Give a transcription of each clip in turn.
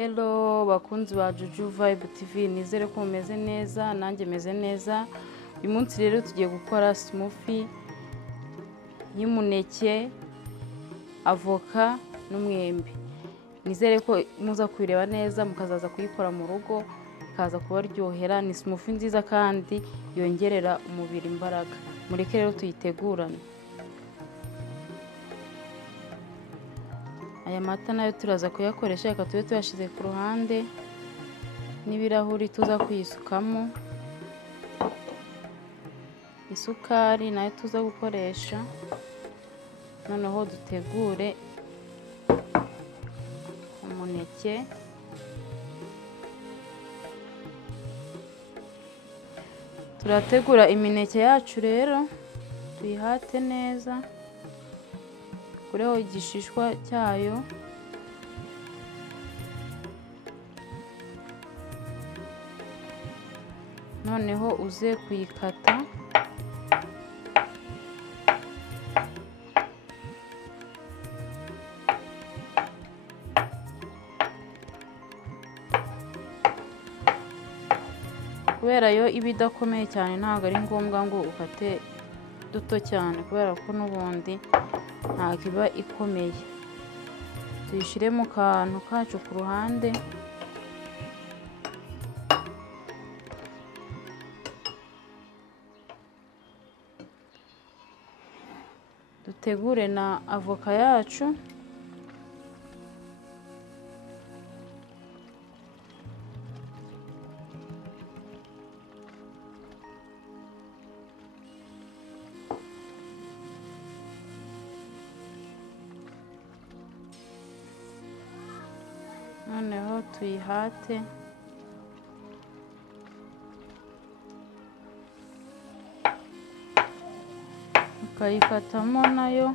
Hello bakunzi ba Juju Vibe TV, nizere ko mumeze neza, nanjye meze neza. Uyu munsi rero tugiye gukora smoothie y'umuneke, avoka n'umwembe. Nizere ko muza kwireba neza mukazaza kuyikora mu rugo, ikaza kubaryohera. Ni smoothie nziza kandi yongerera umubiri imbaraga. Mureke rero tuyitegurane. Aya mata nayo turaza kuyakoresha, reka tube tuyashize ku ruhande n'ibirahuri tuza kuyisukamo. Isukari nayo tuza gukoresha. Noneho dutegure umuneke. Turategura imineke yacu rero, tuyihate neza, kureho igishishwa cyayo. Noneho uze kuyikata. Kubera yo iba idakomeye cyane, ntabwo ari ngombwa ngo ukate duto cyane, kubera ko n'ubundi ntabwo iba ikomeye. Tuyishyire mu kantu kacu ku ruhande. Dutegure na avoka yacu. Noneho tuyihate. Ukayikatamo nayo.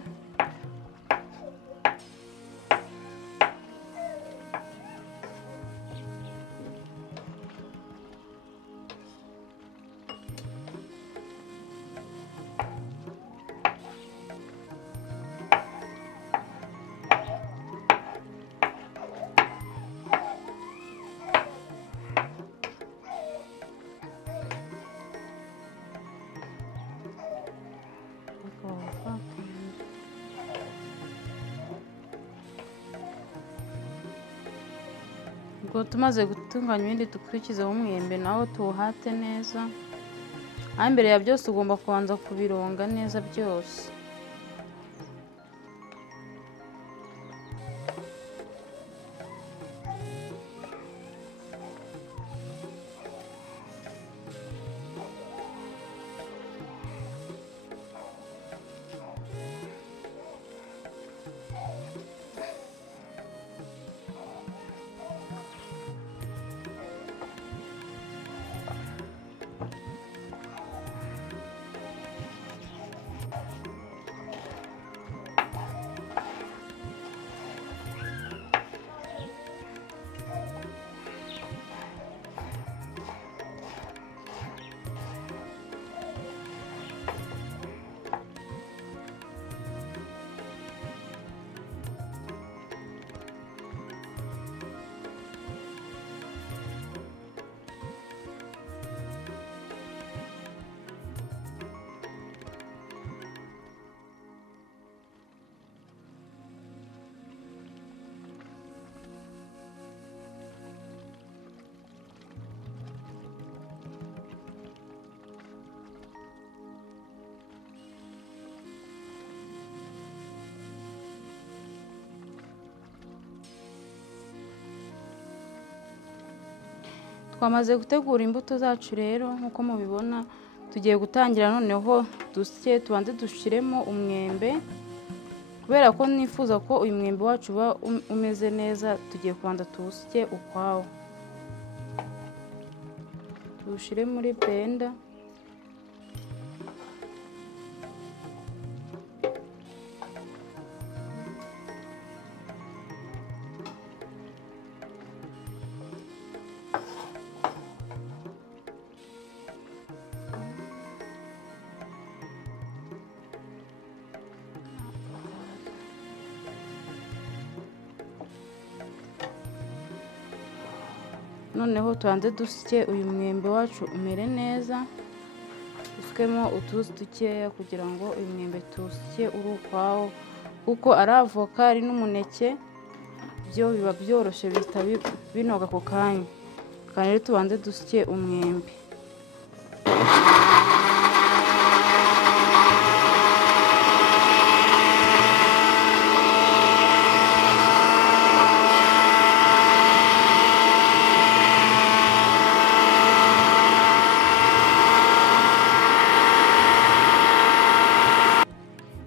Ubwo tumaze gutunganya ibindi, dukurikizeho umwembe nawo tuwuhate neza. Aho mbere ya byose ugomba kubanza kubironga neza byose. Twamaze gutegura imbuto zacu rero, nkuko mubibona. Tugiye gutangira noneho dusye, tubanze dushiremo umwembe. Kubera ko nifuza ko uyu mwembe wacu uba umeze neza, tugiye kubanza tuwusye ukwawo. Tuwushire muri blender. noneho tubanze dusye uyu mwembe wacu umere neza, dusukemo utuzi dukeya kugira ngo uyu mwembe tuwusye uri ukwawo, kuko ari avoka ari n'umuneke byo biba byoroshye bihita binoga ako kanya. Kandi rero tubanze dusye umwembe.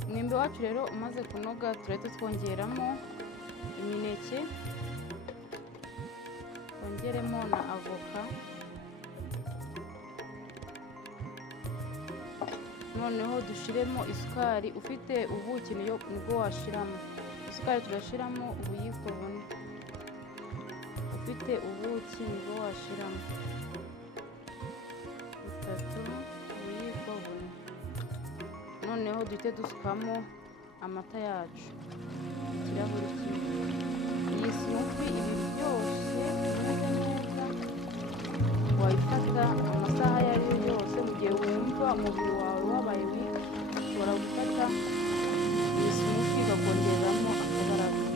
Umwembe wacu rero umaze kunoga, turahita twongeramo imineke, twongeremo na avoka, noneho dushiremo isukari. Ufite ubuki nibwo washiramo isukari, turashiramo ubuyiko bune. Ufite ubuki nibwo washiramo 3 ubuyiko bune. Noneho duhite dusukamo amata yacu ikirahuri kimwe. Iyi smoothie ibi byose imeze neza, wayifata amasaha ayo ari yo yose. Mu gihe wumva umubiri wawe wabaye weak, ushobora gufata iyi smoothie ugakongeramo akabaraga.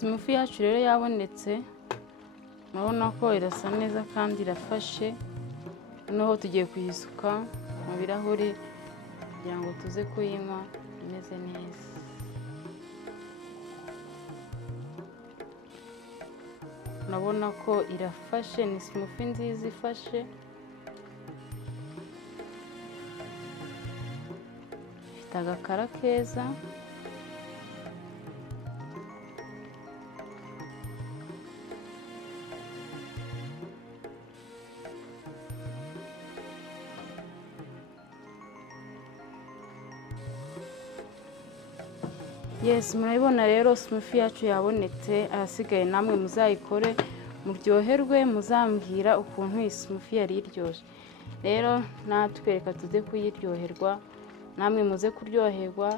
Smoothie yacu rero yabonetse, murabona ko irasa neza kandi irafashe. Noneho tugiye kuyisuka mu birahuri kugira ngo tuze kuyinywa imeze neza. Urabona ko irafashe, ni smoothie nziza ifashe, ifite agakara keza. Yes, murabibona rero smoothie yacu yabonetse. Ahasigaye namwe muzayikore muryoherwe, muzambwira ukuntu iyi smoothie yari iryoshye. Rero natwe reka tuze kuyiryoherwa, namwe muze kuryoherwa.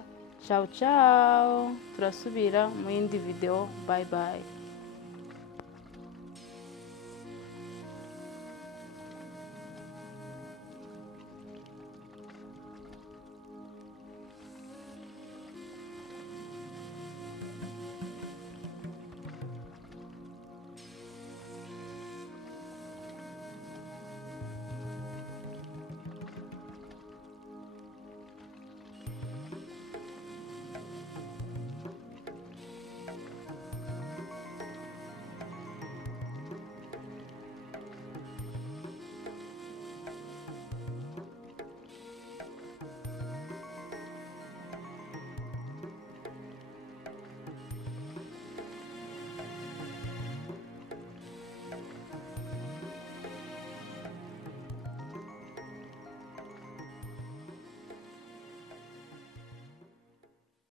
ciao ciao, turasubira mu yindi video, bye bye.